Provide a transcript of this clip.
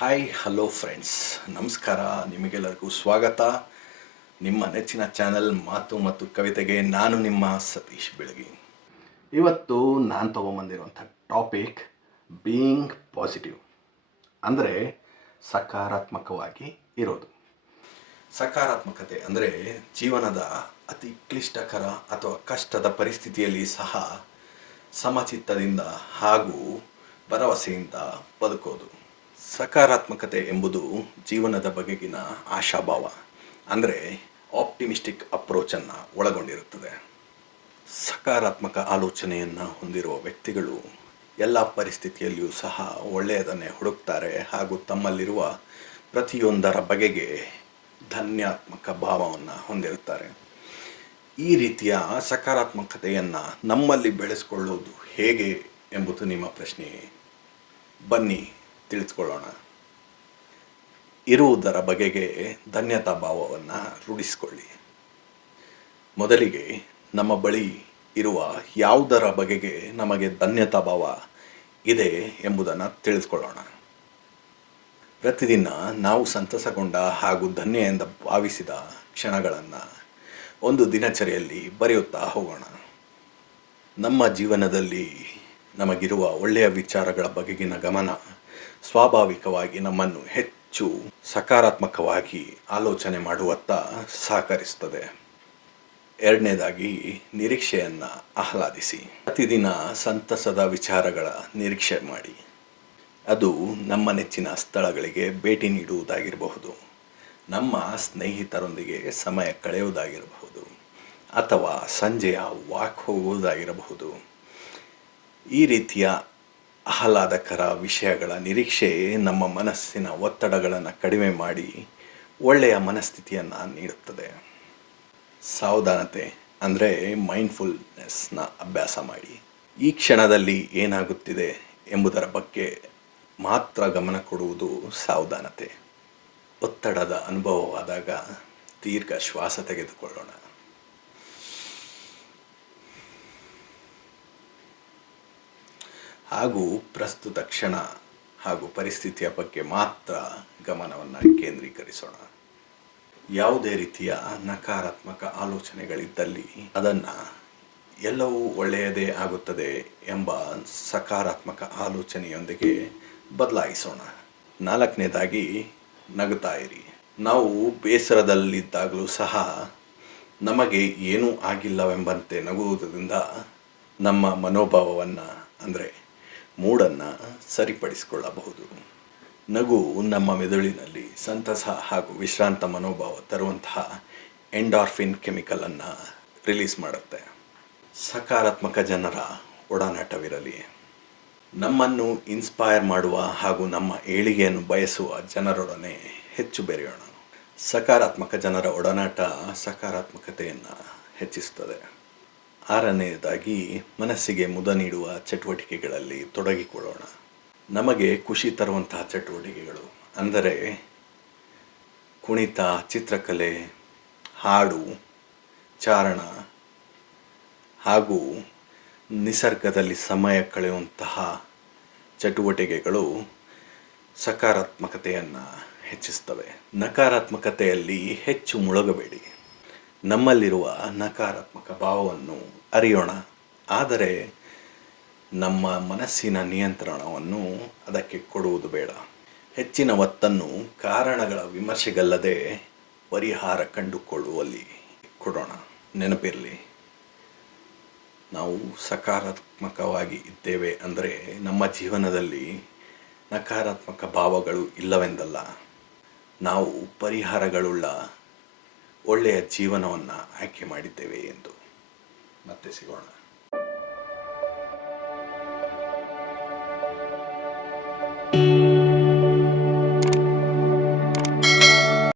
Hi hello friends, ನಮಸ್ಕಾರ. ನಿಮಗೆಲ್ಲರಿಗೂ ಸ್ವಾಗತ ನಿಮ್ಮ ನೆಚ್ಚಿನ ಚಾನಲ್ ಮಾತು ಮತ್ತು ಕವಿತೆಗೆ. ನಾನು ನಿಮ್ಮ ಸತೀಶ್ ಬೆಳಗಿ. ಇವತ್ತು ನಾನು ತೊಗೊಂಬಂದಿರುವಂಥ ಟಾಪಿಕ್ ಬೀಯಿಂಗ್ ಪಾಸಿಟಿವ್, ಅಂದರೆ ಸಕಾರಾತ್ಮಕವಾಗಿ ಇರೋದು. ಸಕಾರಾತ್ಮಕತೆ ಅಂದರೆ ಜೀವನದ ಅತಿ ಕ್ಲಿಷ್ಟಕರ ಅಥವಾ ಕಷ್ಟದ ಪರಿಸ್ಥಿತಿಯಲ್ಲಿ ಸಹ ಸಮಚಿತ್ತದಿಂದ ಹಾಗೂ ಭರವಸೆಯಿಂದ ಬದುಕೋದು. ಸಕಾರಾತ್ಮಕತೆ ಎಂಬುದು ಜೀವನದ ಬಗೆಗಿನ ಆಶಾಭಾವ, ಅಂದರೆ ಆಪ್ಟಿಮಿಸ್ಟಿಕ್ ಅಪ್ರೋಚನ್ನು ಒಳಗೊಂಡಿರುತ್ತದೆ. ಸಕಾರಾತ್ಮಕ ಆಲೋಚನೆಯನ್ನು ಹೊಂದಿರುವ ವ್ಯಕ್ತಿಗಳು ಎಲ್ಲ ಪರಿಸ್ಥಿತಿಯಲ್ಲಿಯೂ ಸಹ ಒಳ್ಳೆಯದನ್ನೇ ಹುಡುಕ್ತಾರೆ ಹಾಗೂ ತಮ್ಮಲ್ಲಿರುವ ಪ್ರತಿಯೊಂದರ ಬಗೆಗೆ ಧನ್ಯಾತ್ಮಕ ಭಾವವನ್ನು ಹೊಂದಿರುತ್ತಾರೆ. ಈ ರೀತಿಯ ಸಕಾರಾತ್ಮಕತೆಯನ್ನು ನಮ್ಮಲ್ಲಿ ಬೆಳೆಸಿಕೊಳ್ಳುವುದು ಹೇಗೆ ಎಂಬುದು ನಿಮ್ಮ ಪ್ರಶ್ನೆ. ಬನ್ನಿ ತಿಳಿದುಕೊಳ್ಳೋಣ. ಇರುವುದರ ಬಗೆಗೆ ಧನ್ಯತಾ ಭಾವವನ್ನು ರೂಢಿಸಿಕೊಳ್ಳಿ. ಮೊದಲಿಗೆ ನಮ್ಮ ಬಳಿ ಇರುವ ಯಾವುದರ ಬಗೆಗೆ ನಮಗೆ ಧನ್ಯತಾ ಭಾವ ಇದೆ ಎಂಬುದನ್ನು ತಿಳಿದುಕೊಳ್ಳೋಣ. ಪ್ರತಿದಿನ ನಾವು ಸಂತಸಗೊಂಡ ಹಾಗೂ ಧನ್ಯ ಎಂದು ಭಾವಿಸಿದ ಕ್ಷಣಗಳನ್ನು ಒಂದು ದಿನಚರಿಯಲ್ಲಿ ಬರೆಯುತ್ತಾ ಹೋಗೋಣ. ನಮ್ಮ ಜೀವನದಲ್ಲಿ ನಮಗಿರುವ ಒಳ್ಳೆಯ ವಿಚಾರಗಳ ಬಗೆಗಿನ ಗಮನ ಸ್ವಾಭಾವಿಕವಾಗಿ ನಮ್ಮನ್ನು ಹೆಚ್ಚು ಸಕಾರಾತ್ಮಕವಾಗಿ ಆಲೋಚನೆ ಮಾಡುವತ್ತ ಸಹಕರಿಸುತ್ತದೆ. ಎರಡನೇದಾಗಿ, ನಿರೀಕ್ಷೆಯನ್ನು ಆಹ್ಲಾದಿಸಿ. ಪ್ರತಿದಿನ ಸಂತಸದ ವಿಚಾರಗಳ ನಿರೀಕ್ಷೆ ಮಾಡಿ. ಅದು ನಮ್ಮ ನೆಚ್ಚಿನ ಸ್ಥಳಗಳಿಗೆ ಭೇಟಿ ನೀಡುವುದಾಗಿರಬಹುದು, ನಮ್ಮ ಸ್ನೇಹಿತರೊಂದಿಗೆ ಸಮಯ ಕಳೆಯುವುದಾಗಿರಬಹುದು, ಅಥವಾ ಸಂಜೆಯ ವಾಕ್ ಹೋಗುವುದಾಗಿರಬಹುದು. ಈ ರೀತಿಯ ಆಹ್ಲಾದಕರ ವಿಷಯಗಳ ನಿರೀಕ್ಷೆ ನಮ್ಮ ಮನಸ್ಸಿನ ಒತ್ತಡಗಳನ್ನು ಕಡಿಮೆ ಮಾಡಿ ಒಳ್ಳೆಯ ಮನಸ್ಥಿತಿಯನ್ನು ನೀಡುತ್ತದೆ. ಸಾವಧಾನತೆ ಅಂದರೆ ಮೈಂಡ್ಫುಲ್ನೆಸ್ನ ಅಭ್ಯಾಸ ಮಾಡಿ. ಈ ಕ್ಷಣದಲ್ಲಿ ಏನಾಗುತ್ತಿದೆ ಎಂಬುದರ ಬಗ್ಗೆ ಮಾತ್ರ ಗಮನ ಕೊಡುವುದು ಸಾವಧಾನತೆ. ಒತ್ತಡದ ಅನುಭವವಾದಾಗ ದೀರ್ಘ ಶ್ವಾಸ ತೆಗೆದುಕೊಳ್ಳೋಣ. ಹಾಗೂ ಪ್ರಸ್ತುತ ಕ್ಷಣ ಹಾಗೂ ಪರಿಸ್ಥಿತಿಯ ಬಗ್ಗೆ ಮಾತ್ರ ಗಮನವನ್ನು ಕೇಂದ್ರೀಕರಿಸೋಣ. ಯಾವುದೇ ರೀತಿಯ ನಕಾರಾತ್ಮಕ ಆಲೋಚನೆಗಳಿದ್ದಲ್ಲಿ ಅದನ್ನು ಎಲ್ಲವೂ ಒಳ್ಳೆಯದೇ ಆಗುತ್ತದೆ ಎಂಬ ಸಕಾರಾತ್ಮಕ ಆಲೋಚನೆಯೊಂದಿಗೆ ಬದಲಾಯಿಸೋಣ. ನಾಲ್ಕನೇದಾಗಿ, ನಗುತ್ತಾ ಇರಿ. ನಾವು ಬೇಸರದಲ್ಲಿದ್ದಾಗಲೂ ಸಹ ನಮಗೆ ಏನೂ ಆಗಿಲ್ಲವೆಂಬಂತೆ ನಗುವುದರಿಂದ ನಮ್ಮ ಮನೋಭಾವವನ್ನು ಅಂದರೆ ಮೂಡನ್ನು ಸರಿಪಡಿಸಿಕೊಳ್ಳಬಹುದು. ನಗು ನಮ್ಮ ಮೆದುಳಿನಲ್ಲಿ ಸಂತಸ ಹಾಗೂ ವಿಶ್ರಾಂತ ಮನೋಭಾವ ತರುವಂತಹ ಎಂಡಾರ್ಫಿನ್ ಕೆಮಿಕಲನ್ನು ರಿಲೀಸ್ ಮಾಡುತ್ತೆ. ಸಕಾರಾತ್ಮಕ ಜನರ ಒಡನಾಟವಿರಲಿ. ನಮ್ಮನ್ನು ಇನ್ಸ್ಪೈರ್ ಮಾಡುವ ಹಾಗೂ ನಮ್ಮ ಏಳಿಗೆಯನ್ನು ಬಯಸುವ ಜನರೊಡನೆ ಹೆಚ್ಚು ಬೆರೆಯೋಣ. ಸಕಾರಾತ್ಮಕ ಜನರ ಒಡನಾಟ ಸಕಾರಾತ್ಮಕತೆಯನ್ನು ಹೆಚ್ಚಿಸುತ್ತದೆ. ಆರನೆಯದಾಗಿ, ಮನಸ್ಸಿಗೆ ಮುದ ನೀಡುವ ಚಟುವಟಿಕೆಗಳಲ್ಲಿ ತೊಡಗಿಕೊಳ್ಳೋಣ. ನಮಗೆ ಖುಷಿ ತರುವಂತಹ ಚಟುವಟಿಕೆಗಳು ಅಂದರೆ ಕುಣಿತ, ಚಿತ್ರಕಲೆ, ಹಾಡು, ಚಾರಣ ಹಾಗೂ ನಿಸರ್ಗದಲ್ಲಿ ಸಮಯ ಕಳೆಯುವಂತಹ ಚಟುವಟಿಕೆಗಳು ಸಕಾರಾತ್ಮಕತೆಯನ್ನು ಹೆಚ್ಚಿಸ್ತವೆ. ನಕಾರಾತ್ಮಕತೆಯಲ್ಲಿ ಹೆಚ್ಚು ಮುಳುಗಬೇಡಿ. ನಮ್ಮಲ್ಲಿರುವ ನಕಾರಾತ್ಮಕ ಭಾವವನ್ನು ಅರಿಯೋಣ, ಆದರೆ ನಮ್ಮ ಮನಸ್ಸಿನ ನಿಯಂತ್ರಣವನ್ನು ಅದಕ್ಕೆ ಕೊಡುವುದು ಬೇಡ. ಹೆಚ್ಚಿನ ಒತ್ತನ್ನು ಕಾರಣಗಳ ವಿಮರ್ಶೆಗಲ್ಲದೆ ಪರಿಹಾರ ಕಂಡುಕೊಳ್ಳುವಲ್ಲಿ ಕೊಡೋಣ. ನೆನಪಿರಲಿ, ನಾವು ಸಕಾರಾತ್ಮಕವಾಗಿ ಇದ್ದೇವೆ ಅಂದರೆ ನಮ್ಮ ಜೀವನದಲ್ಲಿ ನಕಾರಾತ್ಮಕ ಭಾವಗಳು ಇಲ್ಲವೆಂದಲ್ಲ. ನಾವು ಪರಿಹಾರಗಳುಳ್ಳ ಒಳ್ಳೆಯ ಜೀವನವನ್ನು ಆಯ್ಕೆ ಮಾಡಿದ್ದೇವೆ ಎಂದು. ಮತ್ತೆ ಸಿಗೋಣ.